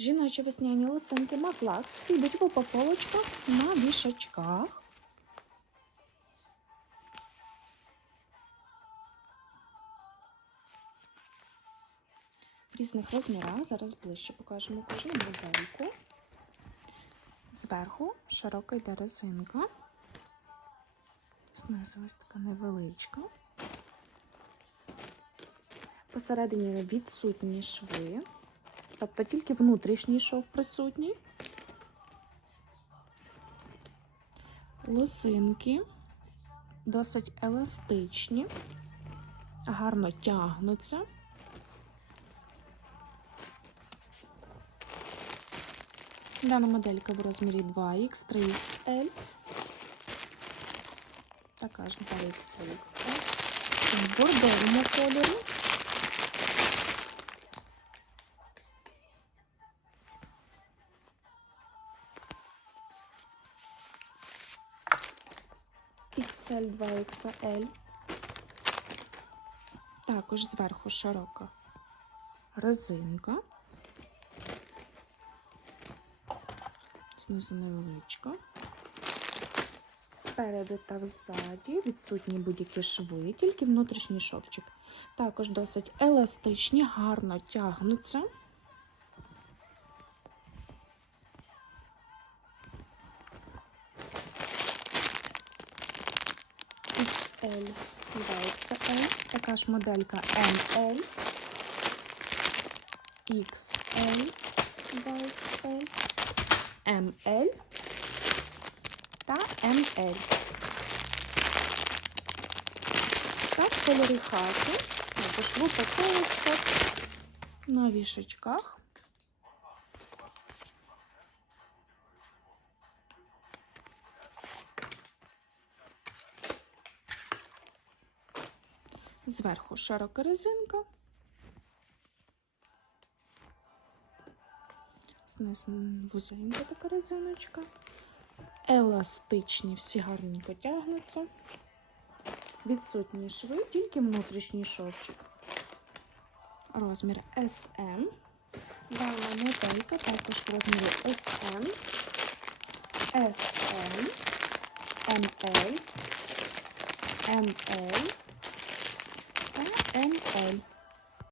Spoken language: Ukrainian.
Жіночі весняні лосинки Мафлакс. Всі йдуть в упаковочках на вішачках. Різних розмірах. Зараз ближче покажемо кожну модельку. Зверху широка йде резинка. Знизу ось така невеличка. Посередині відсутні шви, тобто тільки внутрішній шов присутній. Лосинки досить еластичні, гарно тягнуться. Дана моделька в розмірі 2Х, 3XL. Така ж 2Х, 3XL. В бордовому кольорі. XL 2XL. Також зверху широка резинка. Знизу невеличка. Спереду та взаді відсутні будь-які шви, тільки внутрішній шовчик. Також досить еластичні, гарно тягнуться. XL, 2XL, така ж моделька ML, XL, 2XL, ML та ML. Так, кольори хаки, також в упаковочках, на вішачках. Зверху широка резинка. Знизу вузенька така резиночка. Еластичні, всі гарненько тягнуться. Відсутні шви, тільки внутрішній шовчик. Розмір SM. Дана моделька також в розмірі SM, SM, ML, ML та ML.